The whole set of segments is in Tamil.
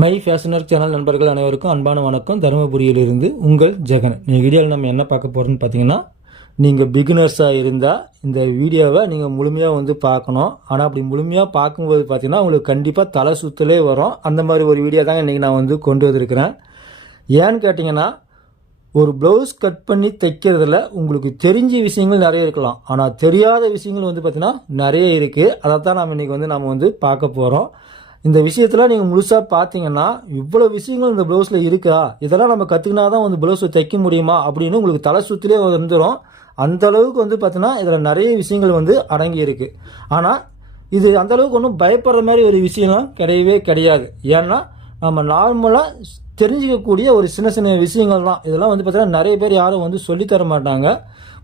மை ஃபேஷனர் சேனல் நண்பர்கள் அனைவருக்கும் அன்பான வணக்கம். தருமபுரியிலிருந்து உங்கள் ஜெகன். வீடியோவில் நம்ம என்ன பார்க்க போகிறோம்னு பார்த்தீங்கன்னா நீங்கள் பிகினர்ஸாக இருந்தால் இந்த வீடியோவை நீங்கள் முழுமையாக வந்து பார்க்கணும். ஆனால் அப்படி முழுமையாக பார்க்கும்போது பார்த்தீங்கன்னா உங்களுக்கு கண்டிப்பாக தலை சுத்தலே வரும். அந்த மாதிரி ஒரு வீடியோ தாங்க இன்றைக்கி நான் வந்து கொண்டு வந்திருக்கிறேன். ஏன்னு கேட்டிங்கன்னா ஒரு ப்ளவுஸ் கட் பண்ணி தைக்கிறதுல உங்களுக்கு தெரிஞ்ச விஷயங்கள் நிறைய இருக்கலாம். ஆனால் தெரியாத விஷயங்கள் வந்து பார்த்திங்கன்னா நிறைய இருக்குது அதை தான் நம்ம இன்றைக்கி வந்து நம்ம வந்து பார்க்க போகிறோம் இந்த விஷயத்தில் நீங்கள் முழுசாக பார்த்தீங்கன்னா இவ்வளோ விஷயங்கள் இந்த ப்ளவுஸில் இருக்கா? இதெல்லாம் நம்ம கற்றுக்கினா தான் வந்து ப்ளவுஸை தைக்க முடியுமா? அப்படின்னு உங்களுக்கு தலை சுற்றிலே வந்துடும் அந்த அளவுக்கு வந்து பார்த்தீங்கன்னா இதில் நிறைய விஷயங்கள் வந்து அடங்கி இருக்குது ஆனால் இது அந்த அளவுக்கு ஒன்றும் பயப்படுற மாதிரி ஒரு விஷயம்லாம் கிடையவே கிடையாது. ஏன்னா நம்ம நார்மலாக தெரிஞ்சிக்கக்கூடிய ஒரு சின்ன சின்ன விஷயங்கள் தான். இதெல்லாம் வந்து பார்த்தீங்கன்னா நிறைய பேர் யாரும் வந்து சொல்லித் தர மாட்டாங்க.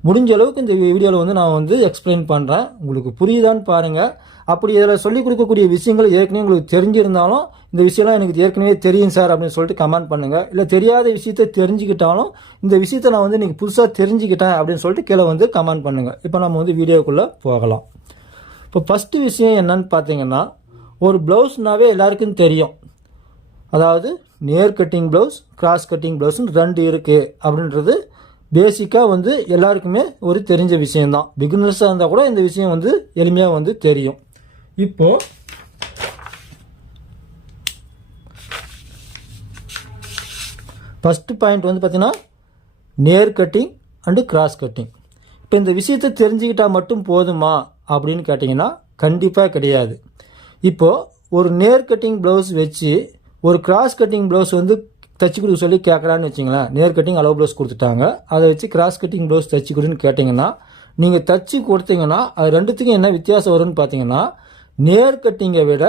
முடிஞ்ச அளவுக்கு இந்த வீடியோவில் வந்து நான் வந்து எக்ஸ்பிளைன் பண்ணுறேன் உங்களுக்கு புரியுதான்னு பாருங்கள் அப்படி இதில் சொல்லிக் கொடுக்கக்கூடிய விஷயங்கள் ஏற்கனவே உங்களுக்கு தெரிஞ்சிருந்தாலும் இந்த விஷயம்லாம் எனக்கு ஏற்கனவே தெரியும் சார் அப்படின்னு சொல்லிட்டு கமெண்ட் பண்ணுங்கள் இல்லை தெரியாத விஷயத்த தெரிஞ்சுக்கிட்டாலும் இந்த விஷயத்தை நான் வந்து நீங்கள் புதுசாக தெரிஞ்சுக்கிட்டேன் அப்படின்னு சொல்லிட்டு கீழே வந்து கமெண்ட் பண்ணுங்கள் இப்போ நம்ம வந்து வீடியோக்குள்ளே போகலாம். இப்போ ஃபஸ்ட்டு விஷயம் என்னன்னு பார்த்தீங்கன்னா ஒரு ப்ளவுஸ்னாவே எல்லாருக்கும் தெரியும். அதாவது நேர் கட்டிங் ப்ளவுஸ் கிராஸ் கட்டிங் ப்ளவுஸ்னு ரெண்டு இருக்குது அப்படின்றது பேசிக்காக வந்து எல்லாருக்குமே ஒரு தெரிஞ்ச விஷயந்தான் பிகினர்ஸாக இருந்தால் கூட இந்த விஷயம் வந்து எளிமையாக வந்து தெரியும். இப்போது ஃபஸ்ட்டு பாயிண்ட் வந்து பார்த்திங்கன்னா நேர் கட்டிங் அண்டு கிராஸ் கட்டிங் இப்போ இந்த விஷயத்தை தெரிஞ்சுக்கிட்டால் மட்டும் போதுமா அப்படின்னு கேட்டிங்கன்னா கண்டிப்பாக கிடையாது. இப்போது ஒரு நேர் கட்டிங் ப்ளவுஸ் வச்சு ஒரு கிராஸ் கட்டிங் ப்ளவுஸ் வந்து தச்சு கொடுக்க சொல்லி கேட்குறான்னு வச்சிங்களேன். நேர் கட்டிங் அளவு ப்ளவுஸ் கொடுத்துட்டாங்க. அதை வச்சு கிராஸ் கட்டிங் ப்ளவுஸ் தச்சு கொடுன்னு கேட்டிங்கன்னா நீங்கள் தச்சு கொடுத்தீங்கன்னா அது ரெண்டுத்துக்கும் என்ன வித்தியாசம் வரும்னு பார்த்தீங்கன்னா நேர் கட்டிங்கை விட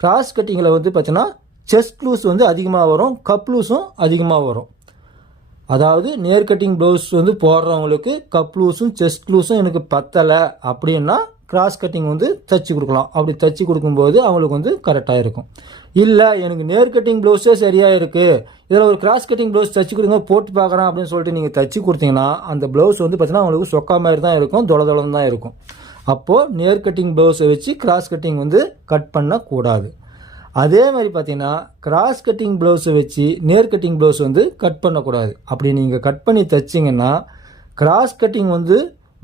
கிராஸ் கட்டிங்கில் வந்து பார்த்தீங்கன்னா செஸ்ட் லூஸ் வந்து அதிகமாக வரும் கப் லூஸும் அதிகமாக வரும். அதாவது நேர் கட்டிங் ப்ளவுஸ் வந்து போடுறவங்களுக்கு கப் லூஸும் செஸ்ட் லூஸும் எனக்கு பத்தலை அப்படின்னா கிராஸ் கட்டிங் வந்து தச்சு கொடுக்கலாம். அப்படி தச்சு கொடுக்கும்போது அவங்களுக்கு வந்து கரெக்டாக இருக்கும். இல்லை எனக்கு நேர் கட்டிங் ப்ளவுஸே சரியாக இருக்குது இதில் ஒரு கிராஸ் கட்டிங் ப்ளவுஸ் தச்சு கொடுங்க போட்டு பார்க்குறேன் அப்படின்னு சொல்லிட்டு நீங்கள் தச்சு கொடுத்தீங்கன்னா அந்த ப்ளவுஸ் வந்து பார்த்தீங்கன்னா அவங்களுக்கு சொக்கா மாதிரி தான் இருக்கும் தொலை தொலைன்னு தான் இருக்கும். அப்போது நேர் கட்டிங் ப்ளவுஸை வச்சு கிராஸ் கட்டிங் வந்து கட் பண்ணக்கூடாது. அதே மாதிரி பார்த்தீங்கன்னா கிராஸ் கட்டிங் ப்ளவுஸை வச்சு நேர் கட்டிங் ப்ளவுஸ் வந்து கட் பண்ணக்கூடாது. அப்படி நீங்கள் கட் பண்ணி தைச்சிங்கன்னா கிராஸ் கட்டிங் வந்து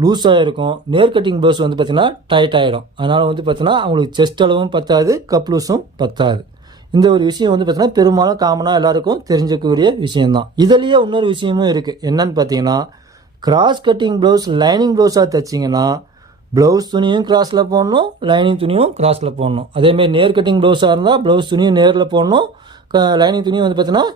லூஸாக இருக்கும் நேர் கட்டிங் ப்ளவுஸ் வந்து பார்த்திங்கன்னா டைட் ஆகிடும் அதனால் வந்து பார்த்தீங்கன்னா அவங்களுக்கு செஸ்ட் அளவும் பத்தாது கப் லூஸும் பத்தாது. இந்த ஒரு விஷயம் வந்து பார்த்தீங்கன்னா பெரும்பாலும் காமனாக எல்லாருக்கும் தெரிஞ்சக்கூடிய விஷயம்தான். இதுலேயே இன்னொரு விஷயமும் இருக்குது என்னன்னு பார்த்தீங்கன்னா கிராஸ் கட்டிங் ப்ளவுஸ் லைனிங் ப்ளவுஸாக தைச்சிங்கன்னா ப்ளவுஸ் துணியும் கிராஸில் போடணும் லைனிங் துணியும் கிராஸில் போடணும். அதேமாரி நேர் கட்டிங் ப்ளவுஸாக இருந்தால் ப்ளவுஸ் துணியும் நேரில் போடணும். லைனிங் துணியும் வந்து பார்த்தீங்கன்னா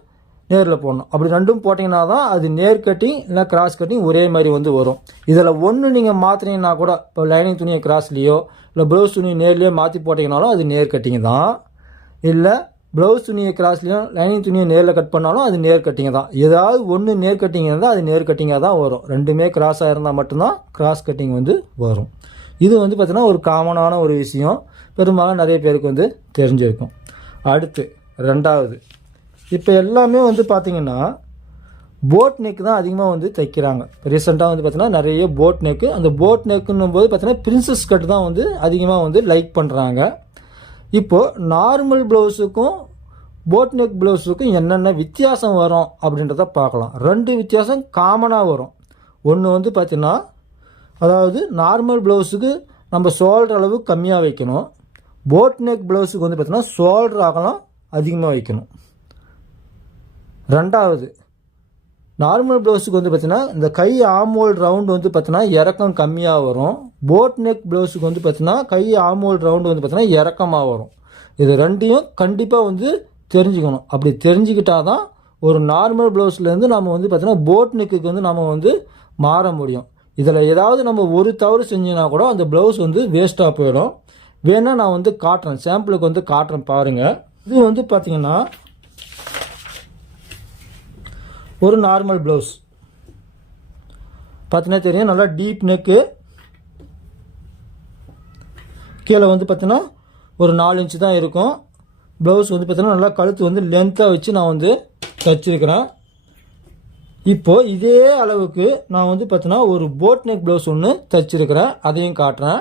நேரில் போடணும். அப்படி ரெண்டும் போட்டிங்கன்னா தான் அது நேர் கட்டிங் இல்லை கிராஸ் கட்டிங் ஒரே மாதிரி வந்து வரும். இதில் ஒன்று நீங்கள் மாற்றினீங்கன்னா கூட இப்போ லைனிங் துணியை கிராஸ்லேயோ இல்லை ப்ளவுஸ் துணியை நேர்லேயோ மாற்றி போட்டிங்கனாலும் அது நேர் கட்டிங் தான். இல்லை ப்ளவுஸ் துணியை கிராஸ்லேயும் லைனிங் துணியை நேரில் கட் பண்ணாலும் அது நேர் கட்டிங் தான். ஏதாவது ஒன்று நேர் கட்டிங் இருந்தால் அது நேர் கட்டிங்காக தான் வரும். ரெண்டுமே கிராஸாக இருந்தால் மட்டும்தான் கிராஸ் கட்டிங் வந்து வரும். இது வந்து பார்த்திங்கன்னா ஒரு காமனான ஒரு விஷயம். பெரும்பாலும் நிறைய பேருக்கு வந்து தெரிஞ்சிருக்கும். அடுத்து ரெண்டாவது. இப்போ எல்லாமே வந்து பார்த்திங்கன்னா போட் நெக் தான் அதிகமாக வந்து தைக்கிறாங்க. ரீசெண்டாக வந்து பார்த்திங்கன்னா நிறைய போட் நெக்கு அந்த போட் நெக்குன்னும் போது பார்த்திங்கன்னா பிரின்சஸ் கட் தான் வந்து அதிகமாக வந்து லைக் பண்ணுறாங்க இப்போது நார்மல் ப்ளவுஸுக்கும் போட் நெக் ப்ளவுஸுக்கும் என்னென்ன வித்தியாசம் வரும் அப்படின்றத பார்க்கலாம். ரெண்டு வித்தியாசம் காமனாக வரும். ஒன்று வந்து பார்த்திங்கன்னா அதாவது நார்மல் ப்ளவுஸுக்கு நம்ம ஷோல்டர் அளவு கம்மியாக வைக்கணும். போட் நெக் ப்ளவுஸுக்கு வந்து பார்த்திங்கன்னா ஷோல்டர் அகலம் அதிகமாக வைக்கணும். ரெண்டாவது நார்மல் ப்ளவுஸுக்கு வந்து பார்த்தீங்கன்னா இந்த கை ஆமோல் ரவுண்டு வந்து பார்த்தீங்கன்னா இறக்கம் கம்மியாக வரும். போட் நெக் ப்ளவுஸுக்கு வந்து பார்த்தீங்கன்னா கை ஆமோல் ரவுண்டு வந்து பார்த்தீங்கன்னா இறக்கமாக வரும். இது ரெண்டையும் கண்டிப்பாக வந்து தெரிஞ்சுக்கணும். அப்படி தெரிஞ்சுக்கிட்டா தான் ஒரு நார்மல் ப்ளவுஸ்லேருந்து நம்ம வந்து பார்த்தீங்கன்னா போட் நெக்குக்கு வந்து நம்ம வந்து மாற முடியும். இதில் ஏதாவது நம்ம ஒரு தவறு செஞ்சோன்னா கூட அந்த ப்ளவுஸ் வந்து வேஸ்ட்டாக போயிடும். வேணால் நான் வந்து காட்டுறேன். சாம்பிளுக்கு வந்து காட்டுறேன் பாருங்கள் இது வந்து பார்த்திங்கன்னா ஒரு நார்மல் ப்ளவுஸ் பார்த்தீங்கன்னா தெரியும் நல்லா டீப் நெக்கு கீழே வந்து பார்த்தீங்கன்னா ஒரு நாலு இன்ச்சு தான் இருக்கும். ப்ளவுஸ் வந்து பார்த்தீங்கன்னா நல்லா கழுத்து வந்து லென்த்தாக வச்சு நான் வந்து தச்சிருக்கிறேன் இப்போது இதே அளவுக்கு நான் வந்து பார்த்தீங்கன்னா ஒரு போட் நெக் ப்ளவுஸ் ஒன்று தச்சிருக்கிறேன் அதையும் காட்டுறேன்.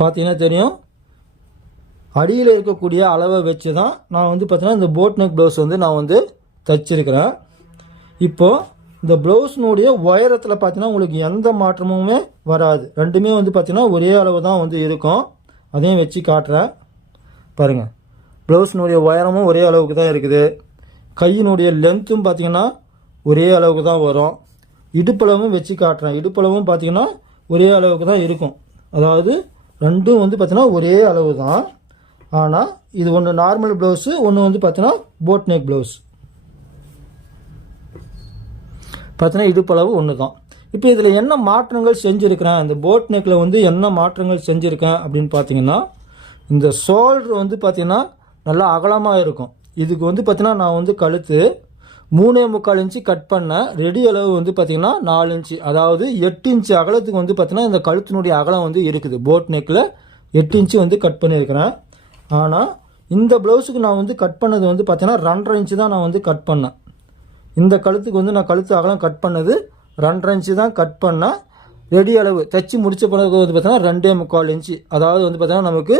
பார்த்தீங்கன்னா தெரியும் அடியில் இருக்கக்கூடிய அளவை வச்சு தான் நான் வந்து பார்த்தீங்கன்னா இந்த போட் நெக் ப்ளவுஸ் வந்து நான் வந்து தைச்சிருக்கிறேன். இப்போது இந்த ப்ளவுஸ்னுடைய உயரத்தில் பார்த்தீங்கன்னா உங்களுக்கு எந்த மாற்றமுமே வராது. ரெண்டுமே வந்து பார்த்திங்கன்னா ஒரே அளவு தான் வந்து இருக்கும். அதையும் வச்சு காட்டுறேன். பாருங்கள் ப்ளவுஸ்னுடைய உயரமும் ஒரே அளவுக்கு தான் இருக்குது. கையினுடைய லென்த்தும் பார்த்தீங்கன்னா ஒரே அளவுக்கு தான் வரும். இடுப்பளவும் வச்சு காட்டுறேன். இடுப்பளவும் பார்த்தீங்கன்னா ஒரே அளவுக்கு தான் இருக்கும். அதாவது ரெண்டும் வந்து பார்த்திங்கன்னா ஒரே அளவு தான் ஆனால் இது ஒன்று நார்மல் ப்ளவுஸு ஒன்று வந்து பார்த்தீங்கன்னா போட் நெக் ப்ளவுஸ் பார்த்தீங்கன்னா இடுப்பளவு ஒன்று தான் இப்போ இதில் என்ன மாற்றங்கள் செஞ்சுருக்கிறேன்? இந்த போட் நெக்கில் வந்து என்ன மாற்றங்கள் செஞ்சுருக்கேன் அப்படின்னு பார்த்தீங்கன்னா இந்த ஷோல்டர் வந்து பார்த்தீங்கன்னா நல்லா அகலமாக இருக்கும். இதுக்கு வந்து பார்த்தீங்கன்னா நான் வந்து கழுத்து மூணே முக்கால் இன்ச்சு கட் பண்ணேன் ரெடி அளவு வந்து பார்த்திங்கன்னா நாலு இன்ச்சு. அதாவது எட்டு இன்ச்சு அகலத்துக்கு வந்து பார்த்திங்கன்னா இந்த கழுத்தினுடைய அகலம் வந்து இருக்குது. போட் நெக்கில் எட்டு இன்ச்சு வந்து கட் பண்ணியிருக்கிறேன். ஆனால் இந்த ப்ளவுஸுக்கு நான் வந்து கட் பண்ணது வந்து பார்த்தீங்கன்னா ரெண்டரை இன்ச்சு தான் நான் வந்து கட் பண்ணேன். இந்த கழுத்துக்கு வந்து நான் கழுத்து அகலம் கட் பண்ணது ரெண்டரை இன்ச்சு தான் கட் பண்ணேன். ரெடி அளவு தைச்சி முடித்த பிறகு வந்து பார்த்தீங்கன்னா ரெண்டே முக்கால் இன்ச்சு அதாவது வந்து பார்த்தீங்கன்னா நமக்கு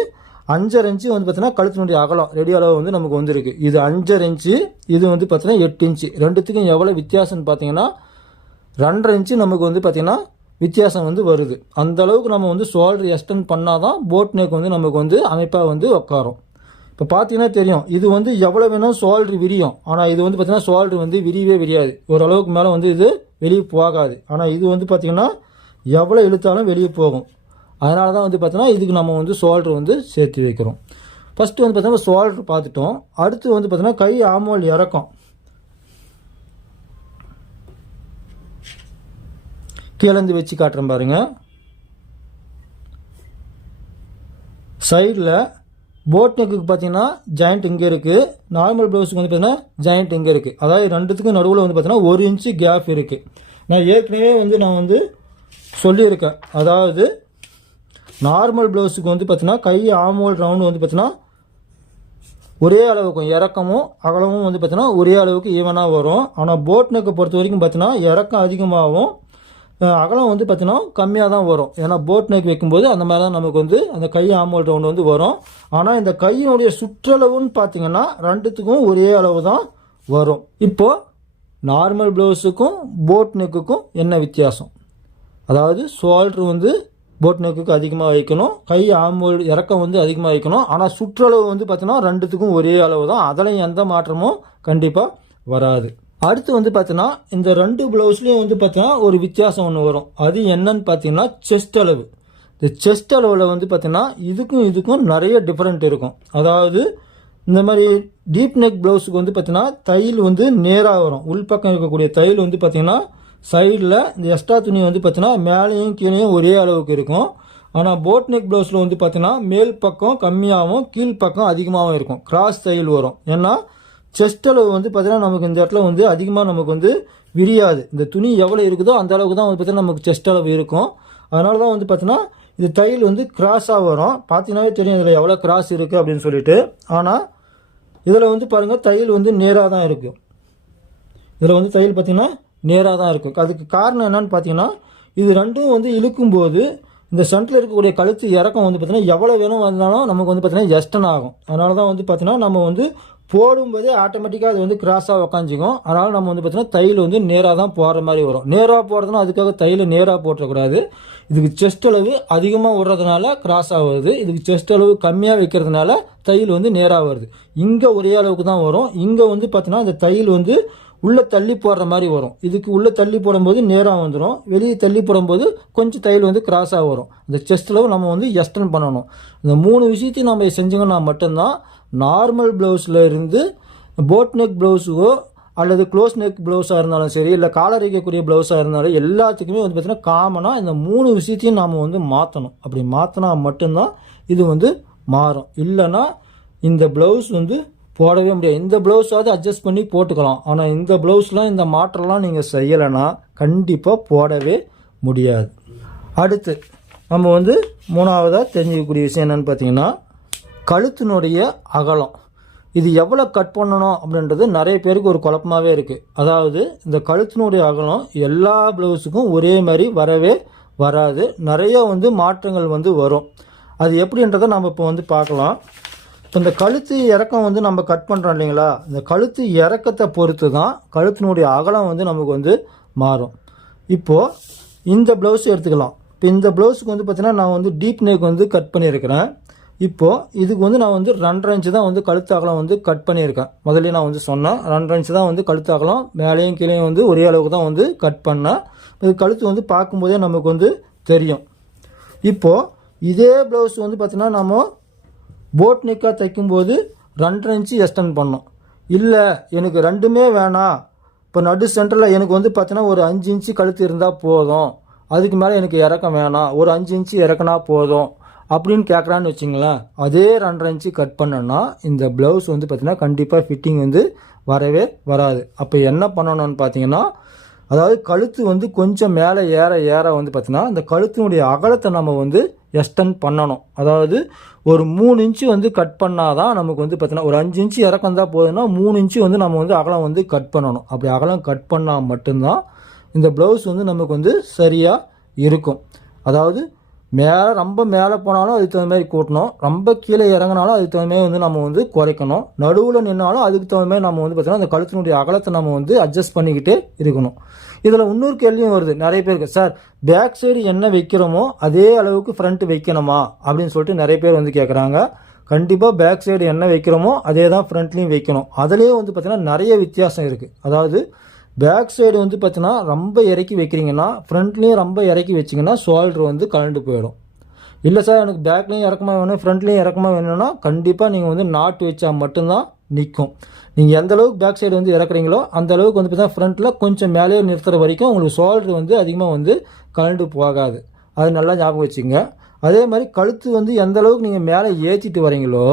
அஞ்சரை இன்ச்சு வந்து பார்த்தீங்கன்னா கழுத்தினுடைய அகலம் ரெடி அளவு வந்து நமக்கு வந்திருக்கு. இது அஞ்சரை இன்ச்சு இது வந்து பார்த்தீங்கன்னா எட்டு இன்ச்சு ரெண்டுத்துக்கும் எவ்வளோ வித்தியாசம்னு பார்த்தீங்கன்னா ரெண்டரை இன்ச்சு நமக்கு வந்து பார்த்தீங்கன்னா வித்தியாசம் வந்து வருது. அந்த அளவுக்கு நம்ம வந்து ஷோல்டர் எக்ஸ்டெண்ட் பண்ணால் தான் போட் நெக் வந்து நமக்கு வந்து அமைப்பாக வந்து உட்காரும் இப்போ பார்த்தீங்கன்னா தெரியும் இது வந்து எவ்வளோ வேணும் ஷோல்டர் விரியும். ஆனால் இது வந்து பார்த்திங்கன்னா ஷோல்டர் வந்து விரியவே விரியாது. ஓரளவுக்கு மேலே வந்து இது வெளியே போகாது. ஆனால் இது வந்து பார்த்தீங்கன்னா எவ்வளோ இழுத்தாலும் வெளியே போகும். அதனால தான் வந்து பார்த்தீங்கன்னா இதுக்கு நம்ம வந்து ஷோல்டர் வந்து சேர்த்து வைக்கிறோம். ஃபஸ்ட்டு வந்து பார்த்திங்கன்னா ஷோல்டர் பார்த்துட்டோம். அடுத்து வந்து பார்த்திங்கன்னா கை ஆமோல் இறக்கம். கீழேந்து வச்சு காட்டுறேன் பாருங்க. சைடில் போட் நெக்குக்கு பார்த்தீங்கன்னா ஜாயிண்ட் இங்கே இருக்குது நார்மல் ப்ளவுஸுக்கு வந்து பார்த்தீங்கன்னா ஜாயிண்ட் இங்கே இருக்குது அதாவது ரெண்டுத்துக்கும் நடுவில் வந்து பார்த்தீங்கன்னா ஒரு இன்ச்சு கேப் இருக்குது நான் ஏற்கனவே வந்து நான் வந்து சொல்லியிருக்கேன். அதாவது நார்மல் ப்ளவுஸுக்கு வந்து பார்த்தீங்கன்னா கை ஆமோல் ரவுண்டு வந்து பார்த்தீங்கன்னா ஒரே அளவுக்கும் இறக்கமும் அகலமும் வந்து பார்த்தீங்கன்னா ஒரே அளவுக்கு ஈவனாக வரும். ஆனால் போட் நெக்கை பொறுத்த வரைக்கும் பார்த்தீங்கன்னா இறக்கம் அதிகமாகவும் அகலம் வந்து பார்த்தீங்கன்னா கம்மியாக தான் வரும். ஏன்னா போட் நெக் வைக்கும்போது அந்த மாதிரி தான் நமக்கு வந்து அந்த கை ஆமோல் ரவுண்டு வந்து வரும். ஆனால் இந்த கையினுடைய சுற்றளவுன்னு பார்த்தீங்கன்னா ரெண்டுத்துக்கும் ஒரே அளவு தான் வரும். இப்போது நார்மல் ப்ளவுஸுக்கும் போட் நெக்குக்கும் என்ன வித்தியாசம்? அதாவது சோல்ட்ரு வந்து போட் நெக்குக்கு அதிகமாக வைக்கணும். கை ஆம்போல்டு இறக்கம் வந்து அதிகமாக வைக்கணும். ஆனால் சுற்றளவு வந்து பார்த்திங்கன்னா ரெண்டுத்துக்கும் ஒரே அளவு தான் அதில் எந்த மாற்றமும் கண்டிப்பாக வராது. அடுத்து வந்து பார்த்தீங்கன்னா இந்த ரெண்டு ப்ளவுஸ்லேயும் வந்து பார்த்தீங்கன்னா ஒரு வித்தியாசம் ஒன்று வரும். அது என்னன்னு பார்த்தீங்கன்னா செஸ்ட் அளவு. இந்த செஸ்ட் அளவில் வந்து பார்த்தீங்கன்னா இதுக்கும் இதுக்கும் நிறைய டிஃப்ரெண்ட் இருக்கும். அதாவது இந்த மாதிரி டீப் நெக் ப்ளவுஸுக்கு வந்து பார்த்தீங்கன்னா தையல் வந்து நேராக வரும். உள்பக்கம் இருக்கக்கூடிய தையல் வந்து பார்த்தீங்கன்னா சைடில் இந்த எக்ஸ்ட்ரா துணி வந்து பார்த்தீங்கன்னா மேலேயும் கீழேயும் ஒரே அளவுக்கு இருக்கும். ஆனால் போட் நெக் ப்ளவுஸில் வந்து பார்த்தீங்கன்னா மேல் பக்கம் கம்மியாகவும் கீழ் பக்கம் அதிகமாகவும் இருக்கும். கிராஸ் தையல் வரும். ஏன்னா செஸ்ட் அளவு வந்து பார்த்தீங்கன்னா நமக்கு இந்த இடத்துல வந்து அதிகமாக நமக்கு வந்து விரியாது. இந்த துணி எவ்வளோ இருக்குதோ அந்த அளவுக்கு தான் வந்து பார்த்தீங்கன்னா நமக்கு செஸ்ட் அளவு இருக்கும். அதனால தான் வந்து பார்த்தீங்கன்னா இது தையல் வந்து கிராஸாக வரும். பார்த்தீங்கன்னாவே தெரியும் இதில் எவ்வளோ கிராஸ் இருக்குது அப்படின்னு சொல்லிட்டு. ஆனால் இதில் வந்து பாருங்கள் தையல் வந்து நேராக தான் இருக்கும் இதில் வந்து தையல் பார்த்திங்கன்னா நேராக தான் இருக்கும் அதுக்கு காரணம் என்னன்னு பார்த்தீங்கன்னா இது ரெண்டும் வந்து இழுக்கும்போது இந்த சென்டரில் இருக்கக்கூடிய கழுத்து இறக்கம் வந்து பார்த்தீங்கன்னா எவ்வளோ வேணும் வந்தாலும் நமக்கு வந்து பார்த்திங்கன்னா எஸ்டன் ஆகும். அதனால தான் வந்து பார்த்திங்கன்னா நம்ம வந்து போடும்போது ஆட்டோமேட்டிக்காக அது வந்து கிராஸாக உக்காஞ்சிக்கும் அதனால் நம்ம வந்து பார்த்தீங்கன்னா தையல் வந்து நேராக தான் போடுற மாதிரி வரும். நேராக போடுறதுனா அதுக்காக தையல் நேராக போட்டுறக்கூடாது இதுக்கு செஸ்ட் அளவு அதிகமாக விடுறதுனால கிராஸ் வருது. இதுக்கு செஸ்ட் அளவு கம்மியாக வைக்கிறதுனால தையல் வந்து நேராக வருது. இங்கே ஒரே அளவுக்கு தான் வரும். இங்கே வந்து பார்த்தீங்கன்னா இந்த தையல் வந்து உள்ளே தள்ளி போடுற மாதிரி வரும். இதுக்கு உள்ளே தள்ளி போடும்போது நேராக வந்துடும் வெளியே தள்ளி போடும்போது கொஞ்சம் தையல் வந்து கிராஸாக வரும். இந்த செஸ்ட் அளவு நம்ம வந்து எஸ்டன் பண்ணணும். இந்த மூணு விஷயத்தையும் நம்ம செஞ்சோங்கன்னா மட்டும்தான் நார்மல் ப்ளவுஸில் இருந்து போட் நெக் ப்ளவுஸுக்கோ அல்லது க்ளோஸ் நெக் ப்ளவுஸாக இருந்தாலும் சரி இல்லை காலர் வைக்கக்கூடிய ப்ளவுஸாக இருந்தாலும் எல்லாத்துக்குமே வந்து பார்த்திங்கன்னா காமனாக இந்த மூணு விஷயத்தையும் நாம் வந்து மாற்றணும் அப்படி மாற்றினா மட்டும்தான் இது வந்து மாறும். இல்லைன்னா இந்த ப்ளவுஸ் வந்து போடவே முடியாது. இந்த ப்ளவுஸாவது அட்ஜஸ்ட் பண்ணி போட்டுக்கலாம். ஆனால் இந்த ப்ளவுஸ்லாம் இந்த மாற்றம்லாம் நீங்கள் செய்யலைன்னா கண்டிப்பாக போடவே முடியாது. அடுத்து நம்ம வந்து மூணாவதாக தெரிஞ்சுக்கக்கூடிய விஷயம் என்னென்னு பார்த்தீங்கன்னா கழுத்தினுடைய அகலம். இது எவ்வளோ கட் பண்ணணும் அப்படின்றது நிறைய பேருக்கு ஒரு குழப்பமாகவே இருக்குது அதாவது இந்த கழுத்தினுடைய அகலம் எல்லா ப்ளவுஸுக்கும் ஒரே மாதிரி வரவே வராது. நிறைய வந்து மாற்றங்கள் வந்து வரும். அது எப்படின்றத நம்ம இப்போ வந்து பார்க்கலாம். இப்போ இந்த கழுத்து இறக்கம் வந்து நம்ம கட் பண்ணுறோம் இல்லைங்களா? இந்த கழுத்து இறக்கத்தை பொறுத்து தான் கழுத்தினுடைய அகலம் வந்து நமக்கு வந்து மாறும். இப்போது இந்த ப்ளவுஸ் எடுத்துக்கலாம். இப்போ இந்த ப்ளவுஸுக்கு வந்து பார்த்திங்கன்னா நான் வந்து டீப் நெக் வந்து கட் பண்ணியிருக்கிறேன். இப்போது இதுக்கு வந்து நான் வந்து ரெண்டரை இன்ச்சு தான் வந்து கழுத்து அகலம் வந்து கட் பண்ணியிருக்கேன். முதல்ல நான் வந்து சொன்னேன் ரெண்டரை இன்ச்சு தான் வந்து கழுத்து அகலம் மேலேயும் கீழேயும் வந்து ஒரே அளவுக்கு தான் வந்து கட் பண்ணேன். இது கழுத்து வந்து பார்க்கும்போதே நமக்கு வந்து தெரியும். இப்போது இதே ப்ளவுஸ் வந்து பார்த்திங்கன்னா நம்ம போட் நிக்கா தைக்கும்போது ரெண்டரை இன்ச்சு எக்ஸ்டெண்ட் பண்ணோம். இல்லை எனக்கு ரெண்டுமே வேணாம். இப்போ நடு சென்டரில் எனக்கு வந்து பார்த்தீங்கன்னா ஒரு அஞ்சு இன்ச்சு கழுத்து இருந்தால் போதும். அதுக்கு மேலே எனக்கு இறக்கம் வேணாம். ஒரு அஞ்சு இன்ச்சு இறக்குனா போதும். அப்படின்னு கேட்குறான்னு வச்சுங்களேன். அதே ரெண்டரை இன்ச்சு கட் பண்ணோன்னா இந்த ப்ளவுஸ் வந்து பார்த்திங்கன்னா கண்டிப்பாக ஃபிட்டிங் வந்து வரவே வராது. அப்போ என்ன பண்ணணும்னு பார்த்தீங்கன்னா அதாவது கழுத்து வந்து கொஞ்சம் மேலே ஏற ஏற வந்து பார்த்திங்கன்னா அந்த கழுத்தினுடைய அகலத்தை நம்ம வந்து எக்ஸ்டெண்ட் பண்ணணும். அதாவது ஒரு மூணு இன்ச்சு வந்து கட் பண்ணாதான் நமக்கு வந்து பார்த்தீங்கன்னா ஒரு அஞ்சு இன்ச்சு இறக்கம் தான் போதுன்னா மூணு இன்ச்சு வந்து நம்ம வந்து அகலம் வந்து கட் பண்ணணும். அப்படி அகலம் கட் பண்ணால் மட்டும்தான் இந்த ப்ளவுஸ் வந்து நமக்கு வந்து சரியாக இருக்கும். அதாவது மேலே ரொம்ப மேலே போனாலும் அதுக்கு தகுந்த மாதிரி கூட்டணும். ரொம்ப கீழே இறங்கினாலும் அதுக்கு தகுந்த மாதிரி வந்து நம்ம வந்து குறைக்கணும். நடுவில் நின்னாலும் அதுக்கு தகுந்த மாதிரி நம்ம வந்து பார்த்தீங்கன்னா அந்த கழுத்தினுடைய அகலத்தை நம்ம வந்து அட்ஜஸ்ட் பண்ணிக்கிட்டே இருக்கணும். இதில் இன்னொரு கேள்வியும் வருது. நிறைய பேருக்கு சார் பேக் சைடு என்ன வைக்கிறோமோ அதே அளவுக்கு ஃப்ரண்ட் வைக்கணுமா? அப்படின்னு சொல்லிட்டு நிறைய பேர் வந்து கேட்குறாங்க கண்டிப்பாக பேக் சைடு என்ன வைக்கிறோமோ அதே தான் ஃப்ரண்ட்லேயும் வைக்கணும். அதுலேயும் வந்து பார்த்திங்கன்னா நிறைய வித்தியாசம் இருக்குது அதாவது பேக் சைடு வந்து பார்த்தீங்கன்னா ரொம்ப இறக்கி வைக்கிறீங்கன்னா ஃப்ரண்ட்லேயும் ரொம்ப இறக்கி வச்சிங்கன்னா ஷோல்டர் வந்து கலண்டு போயிடும். இல்லை சார் எனக்கு பேக்லேயும் இறக்கமாக வேணும் ஃப்ரண்ட்லேயும் இறக்கமாக வேணும்னா கண்டிப்பாக நீங்கள் வந்து நாட்டு வச்சா மட்டும்தான் நிற்கும் நீங்கள் எந்த அளவுக்கு பேக் சைடு வந்து இறக்குறீங்களோ அந்த அளவுக்கு வந்து பார்த்தீங்கன்னா ஃப்ரண்ட்டில் கொஞ்சம் மேலேயே நிறுத்துகிற வரைக்கும் உங்களுக்கு ஷோல்டர் வந்து அதிகமாக வந்து கலண்டு போகாது. அது நல்லா ஞாபகம் வச்சுங்க அதே மாதிரி கழுத்து வந்து எந்த அளவுக்கு நீங்கள் மேலே ஏற்றிட்டு வரீங்களோ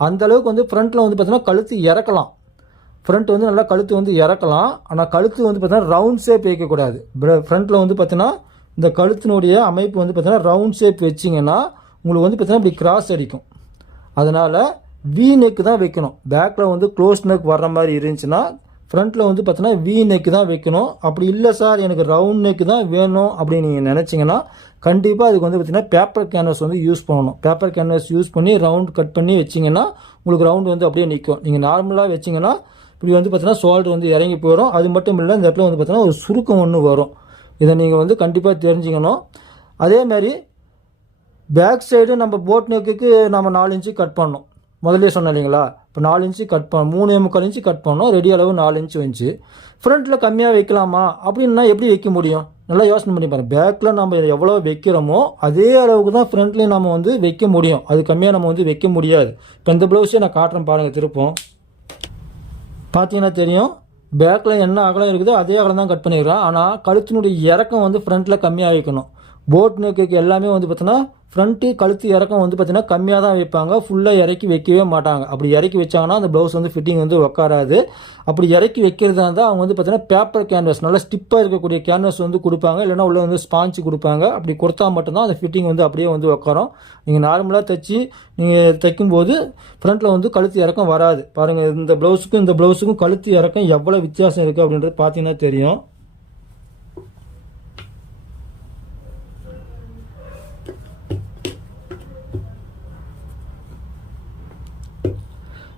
அந்த அளவுக்கு வந்து ஃப்ரண்ட்டில் வந்து பார்த்தீங்கன்னா கழுத்து இறக்கலாம். ஃப்ரண்ட் வந்து நல்லா கழுத்து வந்து இறக்கலாம். ஆனால் கழுத்து வந்து பார்த்தீங்கன்னா ரவுண்ட் ஷேப் வைக்கக்கூடாது. ஃப்ரண்ட்டில் வந்து பார்த்தீங்கன்னா இந்த கழுத்தினுடைய அமைப்பு வந்து பார்த்தீங்கன்னா ரவுண்ட் ஷேப் வச்சிங்கன்னா உங்களுக்கு வந்து பார்த்தீங்கன்னா இப்படி கிராஸ் அடிக்கும். அதனால் வி நெக்கு தான் வைக்கணும். பேக்கில் வந்து க்ளோஸ் நெக் வர்ற மாதிரி இருந்துச்சுன்னா ஃப்ரண்ட்டில் வந்து பார்த்தீங்கன்னா வி நெக்கு தான் வைக்கணும். அப்படி இல்லை சார் எனக்கு ரவுண்ட் நெக்கு தான் வேணும் அப்படின்னு நீங்கள் நினச்சிங்கன்னா கண்டிப்பாக அதுக்கு வந்து பார்த்திங்கன்னா பேப்பர் கேன்வஸ் வந்து யூஸ் பண்ணணும். பேப்பர் கேன்வஸ் யூஸ் பண்ணி ரவுண்ட் கட் பண்ணி வச்சிங்கன்னா உங்களுக்கு ரவுண்ட் வந்து அப்படியே நிற்கும் நீங்கள் நார்மலாக வச்சிங்கன்னா இப்படி வந்து பார்த்தீங்கன்னா ஷோல்டர் வந்து இறங்கி போயிடும் அது மட்டும் இல்லை இந்த இடத்துல வந்து பார்த்தீங்கன்னா ஒரு சுருக்கம் ஒன்று வரும். இதை நீங்கள் வந்து கண்டிப்பாக தெரிஞ்சுக்கணும். அதே மாதிரி பேக் சைடு நம்ம போட் நெக்குக்கு நம்ம நாலு இன்ச்சு கட் பண்ணோம் முதல்ல சொன்னேன் இல்லைங்களா? இப்போ நாலு இன்ச்சு கட் பண்ண மூணு முக்கால் இன்ச்சு கட் பண்ணோம் ரெடி அளவு நாலு இன்ச்சு வந்துச்சு ஃப்ரண்ட்டில் கம்மியாக வைக்கலாமா? அப்படின்னா எப்படி வைக்க முடியும்? நல்லா யோசனை பண்ணி பாருங்கள் பேக்கில் நம்ம இதை எவ்வளோ வைக்கிறோமோ அதே அளவுக்கு தான் ஃப்ரண்ட்லேயும் நம்ம வந்து வைக்க முடியும். அது கம்மியாக நம்ம வந்து வைக்க முடியாது. இப்போ இந்த ப்ளவுஸே நான் காட்டுறேன் பாருங்கள் திருப்பம். பார்த்தீங்கன்னா தெரியும் பேக்கில் என்ன அகலம் இருக்குதோ அதே அகலம் தான் கட் பண்ணிடுறோம் ஆனால் கழுத்தினுடைய இறக்கம் வந்து ஃப்ரண்ட்டில் கம்மியாக வைக்கணும் போட் நெக்குக்கு எல்லாமே வந்து பார்த்தீங்கன்னா ஃப்ரண்ட்டு கழுத்து இறக்கம் வந்து பார்த்தீங்கன்னா கம்மியாக தான் வைப்பாங்க ஃபுல்லாக இறக்கி வைக்கவே மாட்டாங்க. அப்படி இறக்கி வச்சாங்கன்னா அந்த ப்ளவுஸ் வந்து ஃபிட்டிங் வந்து உட்காராது அப்படி இறக்கி வைக்கிறதா இருந்தால் அவங்க வந்து பார்த்தீங்கன்னா பேப்பர் கேன்வஸ் நல்லா ஸ்டிப்பாக இருக்கக்கூடிய கேன்வஸ் வந்து கொடுப்பாங்க. இல்லைனா உள்ள வந்து ஸ்பாஞ்சு கொடுப்பாங்க. அப்படி கொடுத்தா மட்டும்தான் அந்த ஃபிட்டிங் வந்து அப்படியே வந்து உட்காரும் நீங்கள் நார்மலாக தைச்சி நீங்கள் தைக்கும்போது ஃப்ரண்ட்டில் வந்து கழுத்து இறக்கம் வராது. பாருங்கள் இந்த ப்ளவுஸுக்கும் இந்த ப்ளவுஸுக்கும் கழுத்து இறக்கம் எவ்வளோ வித்தியாசம் இருக்குது அப்படின்றது பார்த்தீங்கன்னா தெரியும்.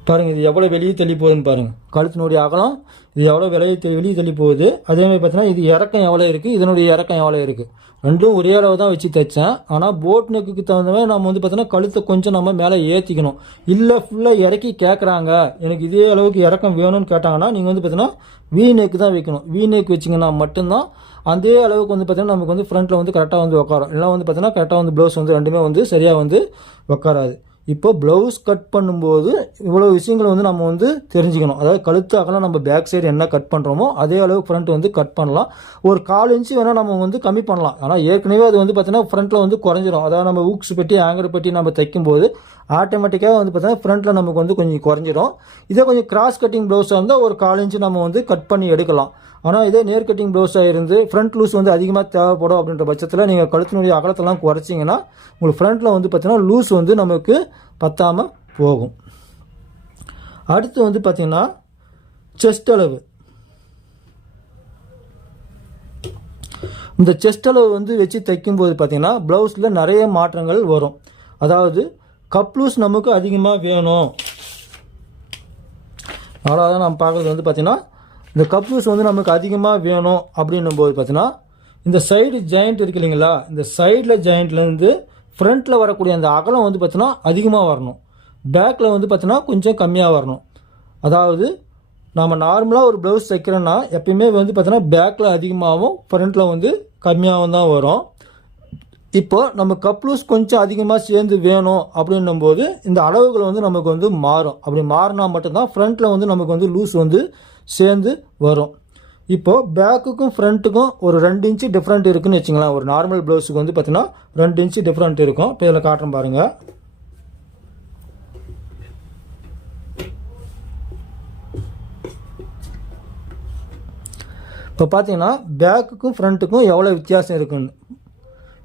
பாருங்கள் இது எவ்வளோ வெளியே தள்ளி போகுதுன்னு பாருங்கள் கழுத்தினுடைய அகலம் இது எவ்வளோ வெளியே தெ- வெளியே தள்ளி போகுது. அதேமாதிரி பார்த்தீங்கன்னா இது இறக்கம் எவ்வளோ இருக்குது இதனுடைய இறக்கம் எவ்வளோ இருக்குது ரெண்டும் ஒரே அளவு தான் வச்சு தைச்சேன். ஆனால் போட் நெக்குக்கு தகுந்த மாதிரி நம்ம வந்து பார்த்தீங்கன்னா கழுத்தை கொஞ்சம் நம்ம மேலே ஏற்றிக்கணும் இல்லை ஃபுல்லாக இறக்கி கேட்குறாங்க எனக்கு இதே அளவுக்கு இறக்கம் வேணும்னு கேட்டாங்கன்னா நீங்கள் வந்து பார்த்தீங்கன்னா வீ நெக் தான் வைக்கணும். வீ நெக் வச்சிங்கன்னா மட்டும்தான் அதே அளவுக்கு வந்து பார்த்தீங்கன்னா நமக்கு வந்து ஃப்ரண்ட்டில் வந்து கரெக்டாக வந்து உட்காரும். இல்லை வந்து பார்த்தீங்கன்னா கரெக்டாக வந்து ப்ளவுஸ் வந்து ரெண்டுமே வந்து சரியாக வந்து உட்காராது. இப்போ ப்ளவுஸ் கட் பண்ணும்போது இவ்வளோ விஷயங்களை வந்து நம்ம வந்து தெரிஞ்சுக்கணும். அதாவது கழுத்து அகலம் நம்ம பேக் சைடு என்ன கட் பண்ணுறோமோ அதே அளவுக்கு ஃப்ரண்ட் வந்து கட் பண்ணலாம். ஒரு கால் இன்ச்சு வேணால் நம்ம வந்து கம்மி பண்ணலாம். ஆனால் ஏற்கனவே அது வந்து பார்த்தீங்கன்னா ஃப்ரண்ட்டில் வந்து குறைஞ்சிரும். அதாவது நம்ம ஊக்ஸ் பெட்டி ஆங்கர் பெட்டி நம்ம தைக்கும்போது ஆட்டோமேட்டிக்காக வந்து பார்த்தீங்கன்னா ஃப்ரண்ட்டில் நமக்கு வந்து கொஞ்சம் குறைஞ்சிரும். இதே கொஞ்சம் கிராஸ் கட்டிங் ப்ளவுஸாக இருந்தால் ஒரு கால் இன்ச்சு நம்ம வந்து கட் பண்ணி எடுக்கலாம். ஆனால் இதே நேர் கட்டிங் ப்ளவுஸாக இருந்து ஃப்ரண்ட் லூஸ் வந்து அதிகமாக தேவைப்படும் அப்படின்ற பட்சத்தில் நீங்கள் கழுத்தினுடைய அகலத்தெல்லாம் குறைச்சிங்கன்னா உங்களுக்கு ஃப்ரண்ட்டில் வந்து பார்த்தீங்கன்னா லூஸ் வந்து நமக்கு பத்தாமல் போகும். அடுத்து வந்து பார்த்திங்கன்னா செஸ்ட் அளவு. இந்த செஸ்ட் அளவு வந்து வச்சு தைக்கும்போது பார்த்தீங்கன்னா ப்ளவுஸில் நிறைய மாற்றங்கள் வரும். அதாவது கப்லூஸ் நமக்கு அதிகமாக வேணும். நாலாவது நம்ம பார்க்குறது வந்து பார்த்திங்கன்னா இந்த கப்லூஸ் வந்து நமக்கு அதிகமாக வேணும் அப்படின்னும் போது பார்த்தீங்கன்னா இந்த சைடு ஜாயிண்ட் இருக்கு இல்லைங்களா இந்த சைடில் ஜாயிண்ட்லேருந்து ஃப்ரண்ட்டில் வரக்கூடிய அந்த அகலம் வந்து பார்த்திங்கன்னா அதிகமாக வரணும். பேக்கில் வந்து பார்த்தீங்கன்னா கொஞ்சம் கம்மியாக வரணும். அதாவது நம்ம நார்மலாக ஒரு ப்ளவுஸ் தைக்கிறோன்னா எப்பயுமே வந்து பார்த்தீங்கன்னா பேக்கில் அதிகமாகவும் ஃப்ரண்ட்டில் வந்து கம்மியாகவும் தான் வரும். இப்போ நம்ம கப்லூஸ் கொஞ்சம் அதிகமாக சேர்ந்து வேணும் அப்படின்னும் போது இந்த அளவுகள் வந்து நமக்கு வந்து மாறும். அப்படி மாறினா மட்டும்தான் ஃப்ரண்ட்டில் வந்து நமக்கு வந்து லூஸ் வந்து சேர்ந்து வரும். இப்போது பேக்குக்கும் ஃப்ரண்ட்டுக்கும் ஒரு ரெண்டு இன்ச்சு டிஃப்ரெண்ட் இருக்குன்னு வச்சுங்களேன். ஒரு நார்மல் ப்ளவுஸுக்கு வந்து பார்த்தீங்கன்னா ரெண்டு இன்ச்சு டிஃப்ரெண்ட் இருக்கும். இப்போ இதில் காட்டுறேன் பாருங்கள் இப்போ பார்த்தீங்கன்னா பேக்குக்கும் ஃப்ரண்ட்டுக்கும் எவ்வளோ வித்தியாசம் இருக்குன்னு.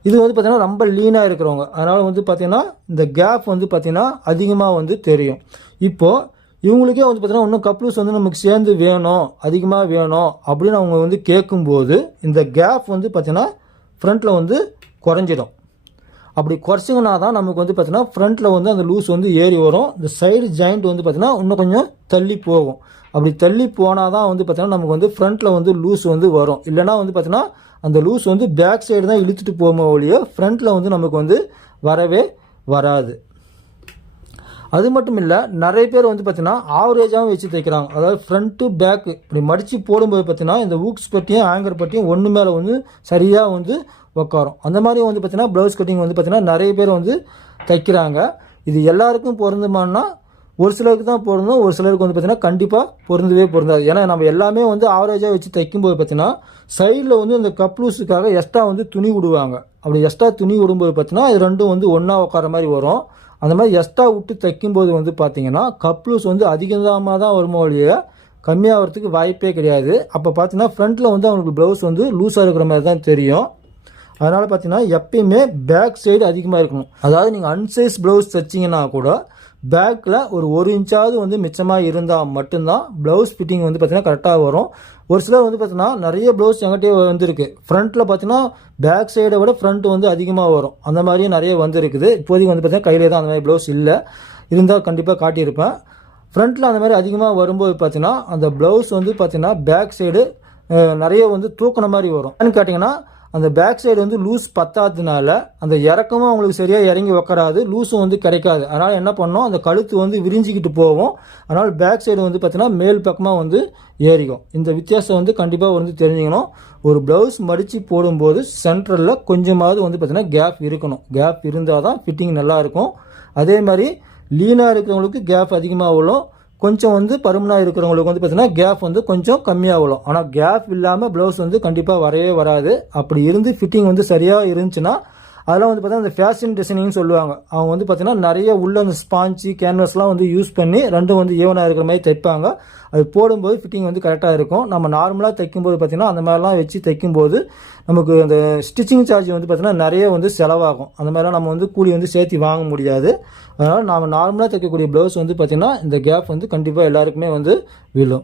இது வந்து பார்த்திங்கன்னா ரொம்ப லீனாக இருக்கிறவங்க. அதனால் வந்து பார்த்திங்கன்னா இந்த கேப் வந்து பார்த்தீங்கன்னா அதிகமாக வந்து தெரியும். இப்போது இவங்களுக்கே வந்து பார்த்திங்கன்னா இன்னும் கப்ளூஸ் வந்து நமக்கு சேர்ந்து வேணும் அதிகமாக வேணும் அப்படின்னு அவங்க வந்து கேட்கும்போது இந்த கேப் வந்து பார்த்தீங்கன்னா ஃப்ரண்ட்டில் வந்து குறைஞ்சிடும். அப்படி குறைச்சிங்கன்னா தான் நமக்கு வந்து பார்த்தீங்கன்னா ஃப்ரண்ட்டில் வந்து அந்த லூஸ் வந்து ஏறி வரும். இந்த சைடு ஜாயிண்ட் வந்து பார்த்தீங்கன்னா இன்னும் கொஞ்சம் தள்ளி போகும். அப்படி தள்ளி போனால் தான் வந்து பார்த்திங்கன்னா நமக்கு வந்து ஃப்ரண்ட்டில் வந்து லூஸ் வந்து வரும். இல்லைனா வந்து பார்த்திங்கன்னா அந்த லூஸ் வந்து பேக் சைடு தான் இழுத்துட்டு போகுமோ ஒழியோ ஃப்ரண்ட்டில் வந்து நமக்கு வந்து வரவே வராது. அது மட்டும் இல்லை நிறைய பேர் வந்து பார்த்தீங்கன்னா ஆவரேஜாகவும் வச்சு தைக்கிறாங்க. அதாவது ஃப்ரண்ட்டு பேக்கு இப்படி மடித்து போடும்போது பார்த்தீங்கன்னா இந்த ஊக்ஸ் பட்டியும் ஆங்கர் பட்டியும் ஒன்று மேலே வந்து சரியாக வந்து உட்காரும் அந்த மாதிரி வந்து பார்த்திங்கன்னா ப்ளவுஸ் கட்டிங் வந்து பார்த்தீங்கன்னா நிறைய பேர் வந்து தைக்கிறாங்க. இது எல்லாருக்கும் பொருந்துமானா ஒரு சிலருக்கு தான் பொருந்தும் ஒரு சிலருக்கு வந்து பார்த்தீங்கன்னா கண்டிப்பாக பொருந்தவே பொருந்தாது. ஏன்னா நம்ம எல்லாமே வந்து ஆவரேஜாக வச்சு தைக்கும்போது பார்த்தீங்கன்னா சைடில் வந்து இந்த கப்லூஸுக்காக எக்ஸ்ட்ரா வந்து துணி விடுவாங்க அப்படி எக்ஸ்ட்ரா துணி விடும்போது பார்த்தீங்கன்னா இது ரெண்டும் வந்து ஒன்றா உட்கார மாதிரி வரும். அந்த மாதிரி எக்ஸ்ட்ரா விட்டு தைக்கும்போது வந்து பார்த்தீங்கன்னா கப்லூஸ் வந்து அதிகமாக தான் வருமோ ஒழிய கம்மியாகிறதுக்கு வாய்ப்பே கிடையாது. அப்போ பார்த்தீங்கன்னா ஃப்ரண்ட்டில் வந்து அவங்களுக்கு ப்ளவுஸ் வந்து லூஸாக இருக்கிற மாதிரி தான் தெரியும். அதனால் பார்த்தீங்கன்னா எப்பயுமே பேக் சைடு அதிகமாக இருக்கணும். அதாவது நீங்கள் அன்சைஸ் ப்ளவுஸ் தைச்சிங்கன்னா கூட பேக்கில் ஒரு ஒரு இன்ச்சாவது வந்து மிச்சமாக இருந்தால் மட்டும்தான் ப்ளவுஸ் ஃபிட்டிங் வந்து பார்த்திங்கன்னா கரெக்டாக வரும். ஒரு சிலர் வந்து பார்த்தீங்கன்னா நிறைய ப்ளவுஸ் எங்கிட்டே வந்திருக்கு. ஃப்ரண்ட்டில் பார்த்தீங்கன்னா பேக் சைடை விட ஃப்ரண்ட் வந்து அதிகமாக வரும். அந்த மாதிரியும் நிறைய வந்துருக்குது. இப்போதைக்கு வந்து பார்த்தீங்கன்னா கையிலே தான் அந்த மாதிரி ப்ளவுஸ் இல்லை. இருந்தால் கண்டிப்பாக காட்டியிருப்பேன். ஃப்ரண்ட்டில் அந்த மாதிரி அதிகமாக வரும்போது பார்த்தீங்கன்னா அந்த ப்ளவுஸ் வந்து பார்த்தீங்கன்னா பேக் சைடு நிறைய வந்து தூக்கின மாதிரி வரும். ஏன்னு கேட்டிங்கன்னா அந்த பேக் சைடு வந்து லூஸ் பத்தாததுனால அந்த இறக்கமும் அவங்களுக்கு சரியாக இறங்கி உக்காராது லூஸும் வந்து கிடைக்காது. அதனால் என்ன பண்ணோம் அந்த கழுத்து வந்து விரிஞ்சிக்கிட்டு போகும் அதனால் பேக் சைடு வந்து பார்த்தீங்கன்னா மேல் பக்கமாக வந்து ஏறிக்கும். இந்த வித்தியாசம் வந்து கண்டிப்பாக வந்து தெரிஞ்சுக்கணும். ஒரு ப்ளவுஸ் மடித்து போடும்போது சென்ட்ரலில் கொஞ்சமாவது வந்து பார்த்தீங்கன்னா கேப் இருக்கணும். கேப் இருந்தால் தான் ஃபிட்டிங் நல்லாயிருக்கும் அதே மாதிரி லீனாக இருக்கிறவங்களுக்கு கேப் அதிகமாக விழும் கொஞ்சம் வந்து பருமனாக இருக்கிறவங்களுக்கு வந்து பார்த்தீங்கன்னா கேப் வந்து கொஞ்சம் கம்மியாக விழும் ஆனால் கேப் இல்லாமல் ப்ளவுஸ் வந்து கண்டிப்பாக வரவே வராது. அப்படி இருந்து ஃபிட்டிங் வந்து சரியாக இருந்துச்சுன்னா அதெல்லாம் வந்து பார்த்தீங்கன்னா அந்த ஃபேஷன் டிசைனிங்னு சொல்லுவாங்க. அவங்க வந்து பார்த்தீங்கன்னா நிறைய உள்ள அந்த ஸ்பாஞ்சு கேன்வஸ்லாம் வந்து யூஸ் பண்ணி ரெண்டும் வந்து ஈவனாக இருக்கிற மாதிரி தைப்பாங்க. அது போடும்போது ஃபிட்டிங் வந்து கரெக்டாக இருக்கும். நம்ம நார்மலாக தைக்கும்போது பார்த்திங்கன்னா அந்த மாதிரிலாம் வச்சு தைக்கும்போது நமக்கு அந்த ஸ்டிச்சிங் சார்ஜ் வந்து பார்த்திங்கன்னா நிறைய வந்து செலவாகும். அந்த மாதிரிலாம் நம்ம வந்து கூலி வந்து சேர்த்து வாங்க முடியாது. அதனால் நாம் நார்மலாக தைக்கக்கூடிய ப்ளவுஸ் வந்து பார்த்திங்கன்னா இந்த கேப் வந்து கண்டிப்பாக எல்லாருக்குமே வந்து விழும்.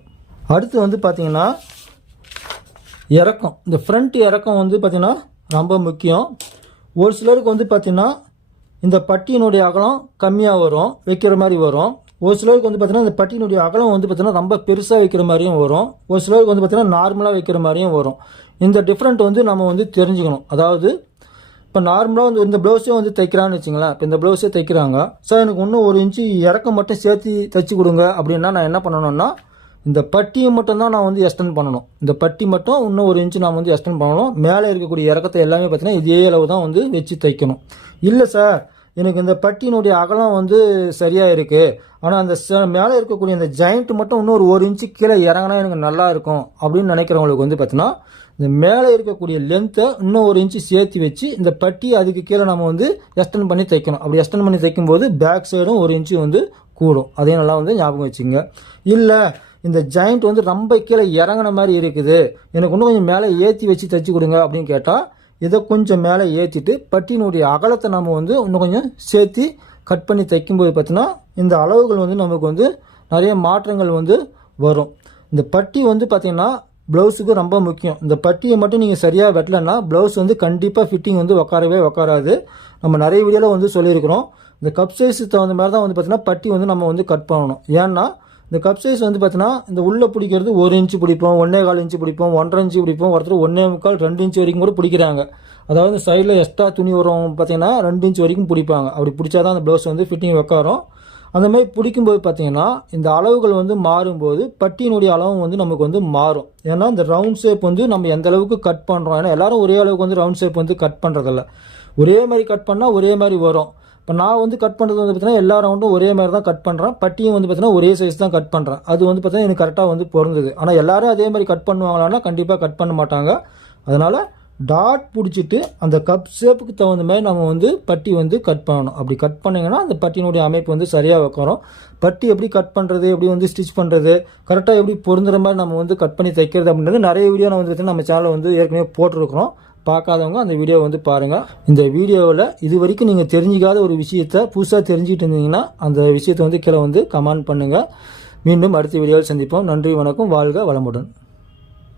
அடுத்து வந்து பார்த்திங்கன்னா இறக்கம். இந்த ஃப்ரண்ட் இறக்கம் வந்து பார்த்திங்கன்னா ரொம்ப முக்கியம். ஒரு சிலருக்கு வந்து பார்த்திங்கன்னா இந்த பட்டியினுடைய அகலம் கம்மியாக வரும் வைக்கிற மாதிரி வரும். ஒரு சிலருக்கு வந்து பார்த்தீங்கன்னா இந்த பட்டியினுடைய அகலம் வந்து பார்த்தீங்கன்னா ரொம்ப பெருசாக வைக்கிற மாதிரியும் வரும். ஒரு சிலருக்கு வந்து பார்த்தீங்கன்னா நார்மலாக வைக்கிற மாதிரியும் வரும். இந்த டிஃப்ரெண்ட் வந்து நம்ம வந்து தெரிஞ்சுக்கணும். அதாவது இப்போ நார்மலாக வந்து இந்த ப்ளவுஸே வந்து தைக்கிறான்னு வச்சுங்களேன். இப்போ இந்த ப்ளவுஸே தைக்கிறாங்க. சார் எனக்கு இன்னும் ஒரு இன்ச்சு இறக்கம் மட்டும் சேர்த்து தைச்சி கொடுங்க அப்படின்னா நான் என்ன பண்ணணும்னா இந்த பட்டியை மட்டும் தான் நான் வந்து எக்ஸ்டெண்ட் பண்ணணும். இந்த பட்டி மட்டும் இன்னும் ஒரு இன்ச்சு நான் வந்து எக்ஸ்டெண்ட் பண்ணணும். மேலே இருக்கக்கூடிய இறக்கத்தை எல்லாமே பார்த்தீங்கன்னா இதே அளவு தான் வந்து வச்சு தைக்கணும். இல்லை சார் எனக்கு இந்த பட்டியினுடைய அகலம் வந்து சரியாக இருக்குது ஆனால் அந்த ச மேலே இருக்கக்கூடிய அந்த ஜாயிண்ட் மட்டும் இன்னொரு ஒரு இன்ச்சு கீழே இறங்கினா எனக்கு நல்லா இருக்கும் அப்படின்னு நினைக்கிறவங்களுக்கு வந்து பார்த்தீங்கன்னா இந்த மேலே இருக்கக்கூடிய லென்த்தை இன்னும் ஒரு இன்ச்சு சேர்த்து வச்சு இந்த பட்டி அதுக்கு கீழே நம்ம வந்து எக்ஸ்டெண்ட் பண்ணி தைக்கணும். அப்படி எக்ஸ்டெண்ட் பண்ணி தைக்கும்போது பேக் சைடும் ஒரு இன்ச்சு வந்து கூடும். அதையும் நல்லா வந்து ஞாபகம் வச்சுங்க இல்லை இந்த ஜாயிண்ட் வந்து ரொம்ப கீழே இறங்கின மாதிரி இருக்குது. எனக்கு இன்னும் கொஞ்சம் மேலே ஏற்றி வச்சு தைச்சி கொடுங்க அப்படின்னு கேட்டால் இதை கொஞ்சம் மேலே ஏற்றிட்டு பட்டியினுடைய அகலத்தை நம்ம வந்து இன்னும் கொஞ்சம் சேர்த்து கட் பண்ணி தைக்கும்போது பார்த்தீங்கன்னா இந்த அளவுகள் வந்து நமக்கு வந்து நிறைய மாற்றங்கள் வந்து வரும். இந்த பட்டி வந்து பார்த்திங்கன்னா ப்ளவுஸுக்கு ரொம்ப முக்கியம். இந்த பட்டியை மட்டும் நீங்கள் சரியாக வெட்டலைன்னா ப்ளவுஸ் வந்து கண்டிப்பாக ஃபிட்டிங் வந்து உக்காரவே உக்காராது நம்ம நிறைய வீடியோவில் வந்து சொல்லியிருக்கிறோம். இந்த கப் சைஸுக்கு தகுந்த மாதிரி தான் வந்து பார்த்திங்கன்னா பட்டி வந்து நம்ம வந்து கட் பண்ணணும். ஏன்னா இந்த கப் சைஸ் வந்து பார்த்தீங்கன்னா இந்த உள்ளே பிடிக்கிறது ஒரு இன்ச்சு பிடிப்போம் ஒன்றே கால் இன்ச்சு பிடிப்போம் ஒன்றரை இன்ச்சு பிடிப்போம் ஒருத்தர் ஒன்றே முக்கால் ரெண்டு இன்ச்சு வரைக்கும் கூட பிடிக்கிறாங்க. அதாவது இந்த சைடில் எக்ஸ்ட்ரா துணி வரும் பார்த்தீங்கன்னா ரெண்டு இன்ச் வரைக்கும் பிடிப்பாங்க. அப்படி பிடிச்சா தான் அந்த ப்ளவுஸ் வந்து ஃபிட்டிங் உட்காரும் அந்த மாதிரி பிடிக்கும்போது பார்த்தீங்கன்னா இந்த அளவுகள் வந்து மாறும்போது பட்டியினுடைய அளவும் வந்து நமக்கு வந்து மாறும். ஏன்னா இந்த ரவுண்ட் ஷேப் வந்து நம்ம எந்த அளவுக்கு கட் பண்ணுறோம் ஏன்னா எல்லாரும் ஒரே அளவுக்கு வந்து ரவுண்ட் ஷேப் வந்து கட் பண்ணுறதில்ல ஒரே மாதிரி கட் பண்ணால் ஒரே மாதிரி வரும். இப்போ நான் வந்து கட் பண்ணுறது வந்து பார்த்தீங்கன்னா எல்லா ரவுண்டும் ஒரே மாதிரி தான் கட் பண்ணுறேன் பட்டியும் வந்து பார்த்தீங்கன்னா ஒரே சைஸ் தான் கட் பண்ணுறேன் அது வந்து பார்த்தீங்கன்னா எனக்கு கரெக்டாக வந்து பொருந்தது. ஆனால் எல்லாரும் அதே மாதிரி கட் பண்ணுவாங்களான்னா கண்டிப்பாக கட் பண்ண மாட்டாங்க. அதனால் டாட் பிடிச்சிட்டு அந்த கப் ஷேப்புக்கு தகுந்த மாதிரி நம்ம வந்து பட்டி வந்து கட் பண்ணணும். அப்படி கட் பண்ணிங்கன்னா அந்த பட்டியினுடைய அமைப்பு வந்து சரியாக உட்காரும் பட்டி எப்படி கட் பண்ணுறது எப்படி வந்து ஸ்டிச் பண்ணுறது கரெக்டாக எப்படி பொருந்துற மாதிரி நம்ம வந்து கட் பண்ணி தைக்கிறது அப்படின்றது நிறைய வீடியோ நம்ம வந்து பார்த்தீங்கன்னா நம்ம சேனலில் வந்து ஏற்கனவே போட்டிருக்கிறோம். பார்க்காதவங்க அந்த வீடியோ வந்து பாருங்கள் இந்த வீடியோவில் இது வரைக்கும் நீங்கள் தெரிஞ்சிக்காத ஒரு விஷயத்த புதுசாக தெரிஞ்சுக்கிட்டு இருந்தீங்கன்னா அந்த விஷயத்தை வந்து கீழே வந்து கமெண்ட் பண்ணுங்கள் மீண்டும் அடுத்த வீடியோவில் சந்திப்போம். நன்றி வணக்கம். வாழ்க வளமுடன்.